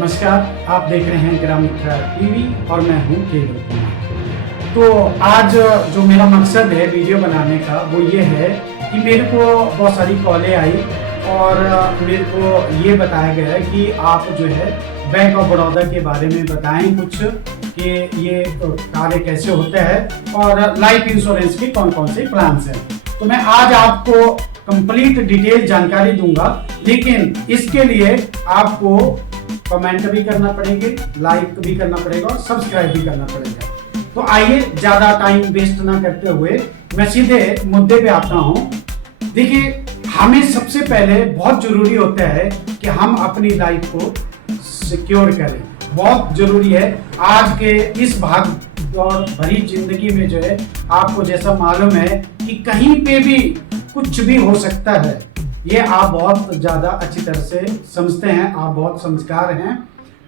नमस्कार, आप देख रहे हैं ग्रामित्र टीवी और मैं हूं केवल कुमार। तो आज जो मेरा मकसद है वीडियो बनाने का वो ये है कि मेरे को बहुत सारी कॉलें आई और मेरे को ये बताया गया है कि आप जो है बैंक ऑफ बड़ौदा के बारे में बताएं कुछ कि ये कार्य कैसे होता है और लाइफ इंश्योरेंस के कौन कौन से प्लान्स हैं। तो मैं आज आपको कंप्लीट डिटेल जानकारी दूंगा, लेकिन इसके लिए आपको कमेंट भी करना पड़ेगा, लाइक भी करना पड़ेगा और सब्सक्राइब भी करना पड़ेगा। तो आइए ज्यादा टाइम वेस्ट ना करते हुए मैं सीधे मुद्दे पे आता हूं। देखिए, हमें सबसे पहले बहुत जरूरी होता है कि हम अपनी लाइफ को सिक्योर करें। बहुत जरूरी है आज के इस भाग दौड़ भरी जिंदगी में जो है, आपको जैसा मालूम है कि कहीं पे भी कुछ भी हो सकता है। ये आप बहुत ज्यादा अच्छी तरह से समझते हैं, आप बहुत समझदार हैं।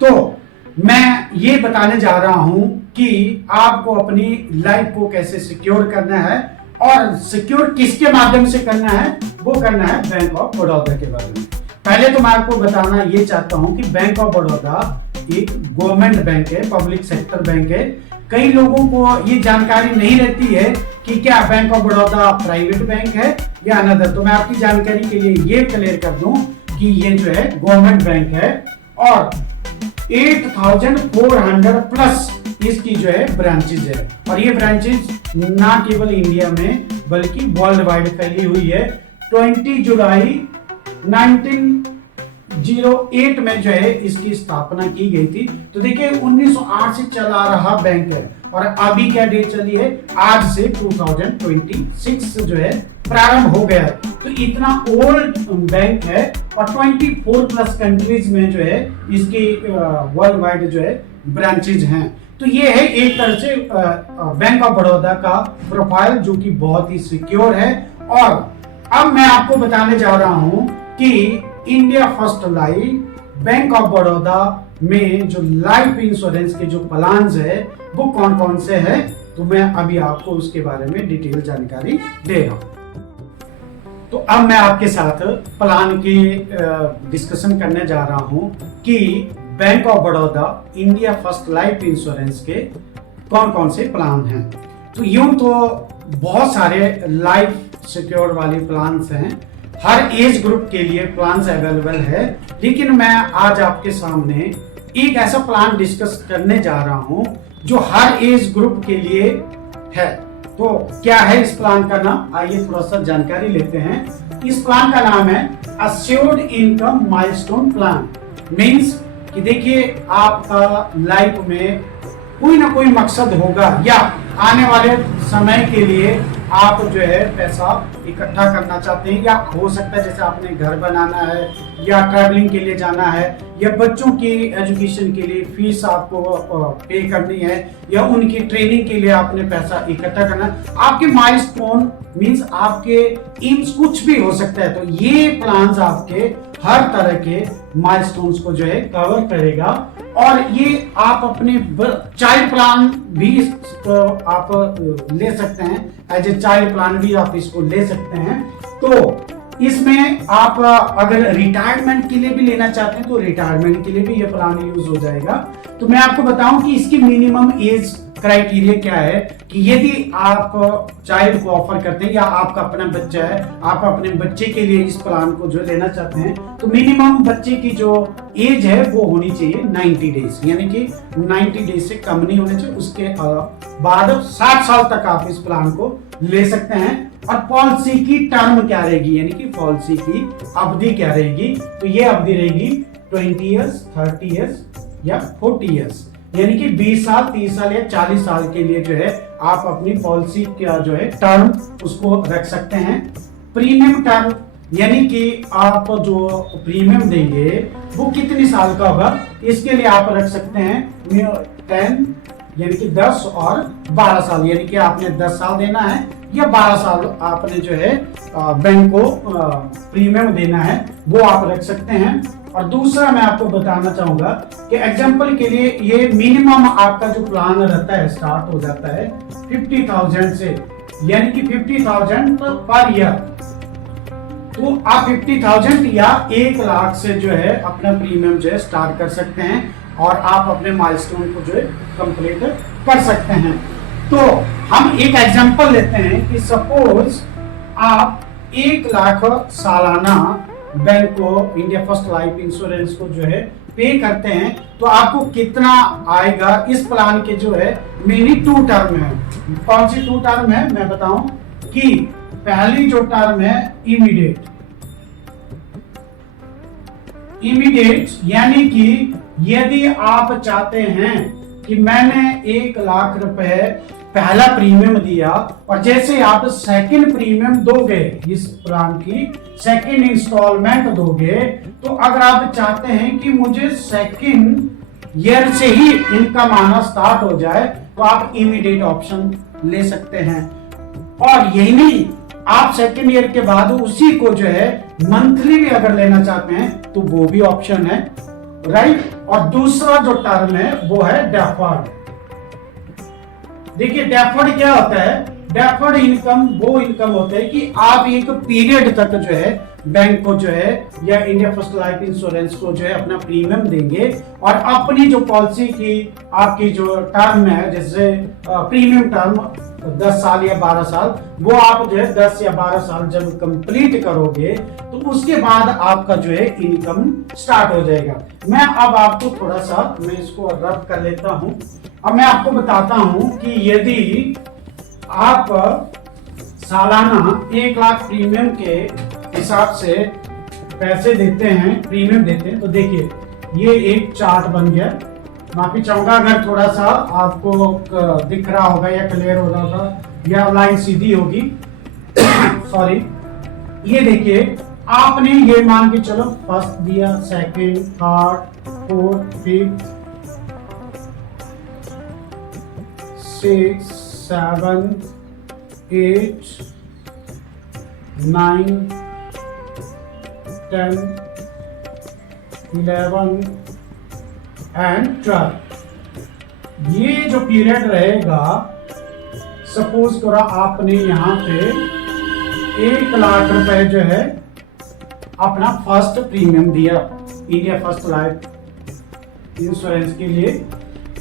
तो मैं ये बताने जा रहा हूं कि आपको अपनी लाइफ को कैसे सिक्योर करना है और सिक्योर किसके माध्यम से करना है, वो करना है बैंक ऑफ बड़ौदा के बारे में। पहले तो मैं आपको बताना ये चाहता हूं कि बैंक ऑफ बड़ौदा एक गवर्नमेंट बैंक है, पब्लिक सेक्टर बैंक है। कई लोगों को ये जानकारी नहीं रहती है कि क्या bank of Baroda private bank है या अनदर। तो मैं आपकी जानकारी के लिए ये क्लियर कर दूं कि ये जो है गवर्नमेंट बैंक है और 8400 प्लस इसकी जो है ब्रांचेज है। और ये ब्रांचेज ना केवल इंडिया में बल्कि वर्ल्ड वाइड फैली हुई है। 20 जुलाई 1908 में जो है इसकी स्थापना की गई थी। तो देखिए 1908 से चला रहा बैंक है और अभी क्या डेट चली है, आज से 2026 जो है प्रारंभ हो गया है। तो इतना ओल्ड बैंक है और 24 प्लस कंट्रीज में जो है इसकी वर्ल्ड वाइड जो है ब्रांचेज हैं। तो ये है एक तरह से बैंक ऑफ बड़ौदा का प्रोफाइल जो कि बहुत ही सिक्योर है। और अब मैं आपको बताने जा रहा हूं कि India first life bank of Baroda में जो लाइफ इंश्योरेंस के जो प्लान्स है वो कौन कौन से हैं। तो मैं अभी आपको उसके बारे में डिटेल जानकारी दे रहा हूं। तो अब मैं आपके साथ प्लान की डिस्कशन करने जा रहा हूं कि bank of Baroda India first life insurance के कौन कौन से प्लान हैं। तो यूं तो बहुत सारे लाइफ सिक्योर वाले प्लान्स हैं, हर एज ग्रुप के लिए प्लान्स अवेलेबल है। लेकिन मैं आज आपके सामने एक ऐसा प्लान डिस्कस करने जा रहा हूं जो हर एज ग्रुप के लिए है। तो क्या है इस प्लान का नाम, आइए थोड़ा सा जानकारी लेते हैं। इस प्लान का नाम है assured income milestone plan. Means कि देखिए आपका लाइफ में कोई ना कोई मकसद होगा या आने वाले समय के लिए आप जो है पैसा इकट्ठा करना चाहते हैं, या हो सकता है जैसे आपने घर बनाना है या ट्रैवलिंग के लिए जाना है या बच्चों की एजुकेशन के लिए फीस आपको पे करनी है या उनकी ट्रेनिंग के लिए आपने पैसा इकट्ठा करना है। आपके माइलस्टोन मींस आपके एम्स कुछ भी हो सकता है। तो ये प्लान्स आपके हर तरह के माइलस्टोन्स को जो है कवर करेगा। और ये आप अपने चाइल्ड प्लान भी आप ले सकते हैं, एज ए चाइल्ड प्लान भी आप इसको ले सकते हैं। तो इसमें आप अगर रिटायरमेंट के लिए भी लेना चाहते हैं तो रिटायरमेंट के लिए भी ये प्लान यूज हो जाएगा। तो मैं आपको बताऊं कि इसकी मिनिमम एज क्राइटेरिया क्या है कि यदि आप चाइल्ड को ऑफर करते हैं या आपका अपना बच्चा है, आप अपने बच्चे के लिए इस प्लान को जो लेना चाहते हैं, तो मिनिमम बच्चे की जो एज है वो होनी चाहिए 90 डेज, यानी कि 90 डेज से कम नहीं होने चाहिए। उसके बाद 60 साल तक आप इस प्लान को ले सकते हैं। और पॉलिसी की टर्म क्या रहेगी, यानी कि पॉलिसी की अवधि क्या रहेगी, तो ये अवधि रहेगी 20 ईयर्स, 30 ईयर्स या 40 ईयर्स, यानी कि 20 साल, 30 साल या 40 साल के लिए जो है आप अपनी पॉलिसी का जो है टर्म उसको रख सकते हैं। प्रीमियम टर्म यानी कि आप जो प्रीमियम देंगे वो कितनी साल का होगा, इसके लिए आप रख सकते हैं 10 यानी कि 10 और 12 साल, यानी कि आपने 10 साल देना है या 12 साल आपने जो है बैंक को प्रीमियम देना है, वो आप रख सकते हैं। और दूसरा मैं आपको बताना चाहूंगा कि एग्जांपल के लिए ये मिनिमम आपका जो प्लान रहता है स्टार्ट हो जाता है 50,000 से, यानी कि 50,000 पर ईयर। तो आप 50,000 या 1 लाख से जो है अपना प्रीमियम जो है स्टार्ट कर सकते हैं और आप अपने माइलस्टोन को जो है कंप्लीट कर सकते हैं। तो हम एक एग्जांपल लेते हैं कि सपोज आप 1 लाख सालाना बैंक को, इंडिया फर्स्ट लाइफ इंश्योरेंस को जो है पे करते हैं, तो आपको कितना आएगा इस प्लान के जो है मिनी 2 टर्म है। कौन सी 2 टर्म है मैं बताऊं कि पहली जो टर्म है इमीडिएट यानी कि यदि आप चाहते हैं कि मैंने 1 लाख रुपए पहला प्रीमियम दिया और जैसे आप सेकंड प्रीमियम दोगे, इस प्लान की सेकंड इंस्टॉलमेंट दोगे, तो अगर आप चाहते हैं कि मुझे सेकंड ईयर से ही इनकम आना स्टार्ट हो जाए, तो आप इमीडिएट ऑप्शन ले सकते हैं। और यही नहीं, आप सेकंड ईयर के बाद उसी को जो है मंथली भी अगर लेना चाहते हैं तो वो भी ऑप्शन है, राइट। और दूसरा जो टर्म है वो है डेफर्ड। देखिए डेफर्ड क्या होता है? डेफर्ड इनकम वो इनकम होता है कि आप एक पीरियड तक जो है बैंक को जो है या इंडिया फर्स्ट लाइफ इंश्योरेंस को जो है अपना प्रीमियम देंगे और अपनी जो पॉलिसी की आपकी जो टर्म है, जैसे प्रीमियम टर्म 10 साल या 12 साल, वो आप जो है 10 या 12 साल जब कंप्लीट करोगे तो उसके बाद आपका जो है इनकम स्टार्ट हो जाएगा। मैं अब आपको थोड़ा सा मैं इसको रब कर लेता हूं। अब मैं आपको बताता हूं कि यदि आप सालाना 1 लाख प्रीमियम के हिसाब से पैसे देते हैं, प्रीमियम देते हैं, तो देखिए ये एक चार्ट बन गया। माफी चाहूंगा अगर थोड़ा सा आपको दिख रहा होगा या क्लियर हो रहा होगा या लाइन सीधी होगी, सॉरी। ये देखिए आपने ये मान के चलो फर्स्ट दिया, second, third, fourth, fifth, 6, 7, 8, 9, 10, 11 and 12। ये जो पीरियड रहेगा, सपोज करो आपने यहाँ पे 1 लाख रुपए जो है अपना फर्स्ट प्रीमियम दिया इंडिया फर्स्ट लाइफ इंश्योरेंस के लिए,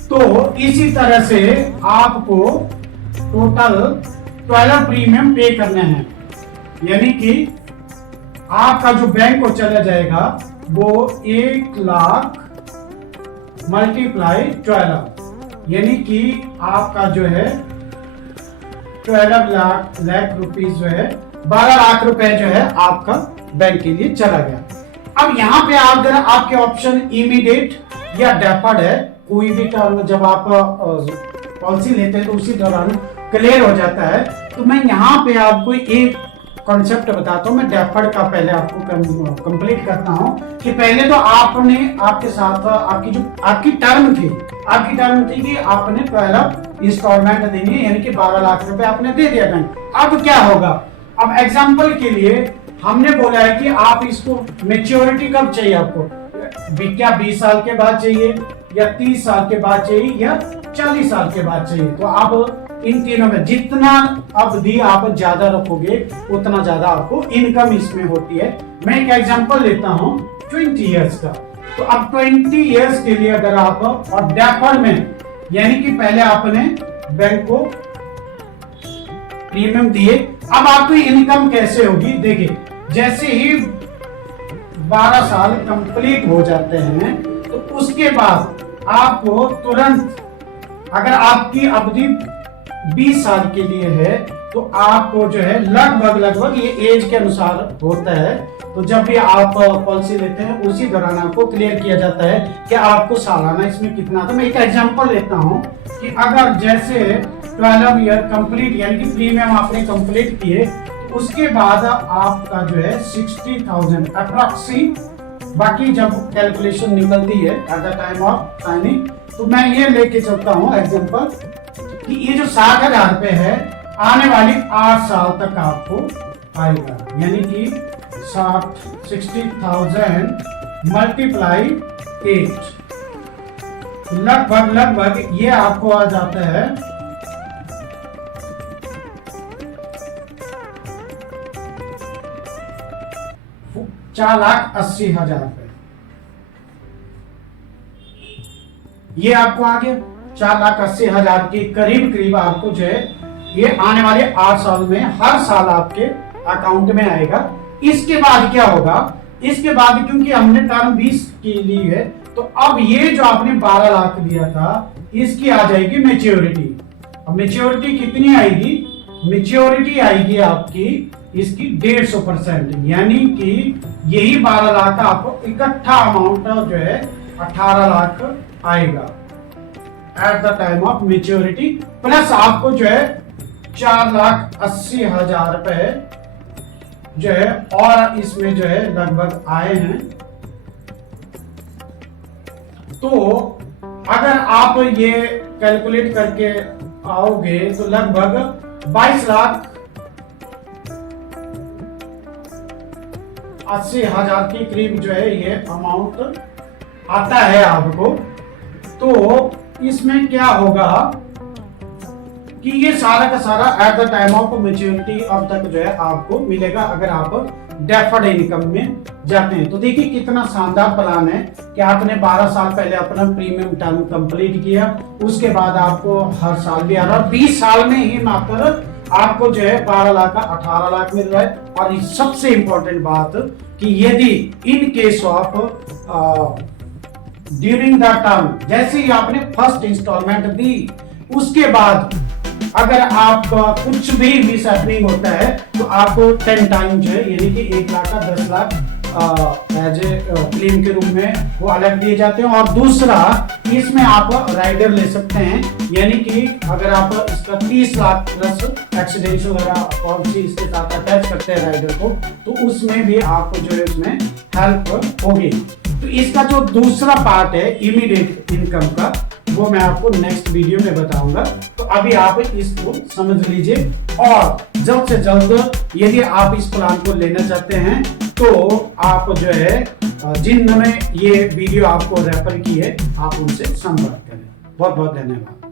तो इसी तरह से आपको टोटल 12 प्रीमियम पे करने हैं। यानी कि आपका जो बैंक को चला जाएगा वो 1 लाख मल्टीप्लाई 12, यानी कि आपका जो है 12 लाख रुपीज जो है 12 लाख रुपए जो है आपका बैंक के लिए चला गया। अब यहाँ पे आप जरा आपके ऑप्शन इमीडिएट या डेफर्ड है, कोई भी टर्म जब आप पॉलिसी लेते हैं तो उसी दौरान क्लियर हो जाता है। तो मैं यहाँ पे आपको एक कॉन्सेप्ट बताता हूँ। मैं डेफर्ड का पहले आपको कंप्लीट करता हूँ कि पहले तो आपने आपके साथ आपकी टर्म थी कि आपने पहला इंस्टॉलमेंट देनी है, यानी कि 12 लाख रुपए आपने दे दिया बैंक। अब क्या होगा? अब एग्जाम्पल के लिए हमने बोला है कि आप इसको मैच्योरिटी कब चाहिए आपको, क्या 20 साल के बाद चाहिए या 30 साल के बाद चाहिए या 40 साल के बाद चाहिए। तो आप इन तीनों में जितना अवधि आप ज्यादा रखोगे उतना ज्यादा आपको इनकम इसमें होती है। मैं एक एग्जांपल लेता हूं 20 इयर्स का। तो अब 20 इयर्स के लिए अगर आप और डेफर्ड में, यानी कि पहले आपने बैंक को प्रीमियम दिए, अब आपको इनकम कैसे होगी? देखिए जैसे ही 12 साल कंप्लीट हो जाते हैं तो उसके बाद आपको तुरंत, अगर आपकी अवधि 20 साल के लिए है तो आपको जो है लगभग ये एज के अनुसार होता है। तो जब भी आप पॉलिसी लेते हैं उसी दौरान आपको क्लियर किया जाता है कि आपको सालाना इसमें कितना। तो मैं एक एग्जांपल लेता हूं कि अगर जैसे 12 ईयर कंप्लीट, यानी कि प्रीमियम आपने कंप्लीट किए, उसके बाद आपका जो है 60,000 अप्रॉक्सिमेट, बाकी जब कैलकुलेशन निकलती है at the time of signing, तो मैं ये लेके चलता हूँ एग्जांपल कि ये जो 60,000 रुपए है आने वाली 8 साल तक आपको आएगा, यानी कि 60,000 मल्टीप्लाई 8, लगभग ये आपको आ जाता है 4,80,000 रुपए। ये आपको आ गया 4,80,000 के करीब करीब आपको जो है ये आने वाले 8 साल में हर साल आपके अकाउंट में आएगा। इसके बाद क्या होगा, इसके बाद क्योंकि हमने टर्म 20 की ली है तो अब ये जो आपने 12 लाख दिया था इसकी आ जाएगी मेच्योरिटी। अब मेच्योरिटी कितनी आएगी, मेच्योरिटी आएगी आपकी इसकी 150%, यानी कि यही 12 लाख आपको इकट्ठा अमाउंट जो है 18 लाख आएगा at the time of maturity, plus आपको जो है 4,80,000 रुपए जो है और इसमें जो है लगभग आए हैं। तो अगर आप ये कैलकुलेट करके आओगे तो लगभग 22,80,000 के करीब जो है ये अमाउंट आता है आपको। तो इसमें क्या होगा कि ये सारा का सारा at the time of maturity अब तक जो है आपको मिलेगा अगर आप डेफर्ड इनकम में जाते हैं। तो देखिए कितना शानदार प्लान है कि आपने 12 साल पहले अपना प्रीमियम टर्म कंप्लीट किया, उसके बाद आपको हर साल भी आ रहा है, 20 साल में ही मात्र आपको जो है 12 लाख का 18 लाख मिल रहा है। और सबसे इंपॉर्टेंट बात कि यदि in case of during the term जैसे ही आपने फर्स्ट इंस्टॉलमेंट दी उसके बाद अगर आपका कुछ भी मिसहैपनिंग होता है तो आपको 10 टाइम जो है यानी कि 1 लाख का 10 लाख एज ए क्लेम के रूप में वो अलग दिए जाते हैं। और दूसरा इसमें आप राइडर ले सकते हैं, यानी कि अगर आप इसका 30 लाख प्लस एक्सीडेंशियल वगैरह पॉलिसी इसके साथ अटैच करते हैं राइडर को तो उसमें भी आपको जो है इसमें हेल्प होगी। तो इसका जो दूसरा पार्ट है इमीडिएट इनकम का वो मैं आपको नेक्स्ट वीडियो में बताऊंगा। तो अभी आप इसको समझ लीजिए और जल्द से जल्द यदि आप इस प्लान को लेना चाहते हैं तो आप जो है जिन्होंने ये वीडियो आपको रेफर की है आप उनसे संपर्क करें। बहुत बहुत धन्यवाद।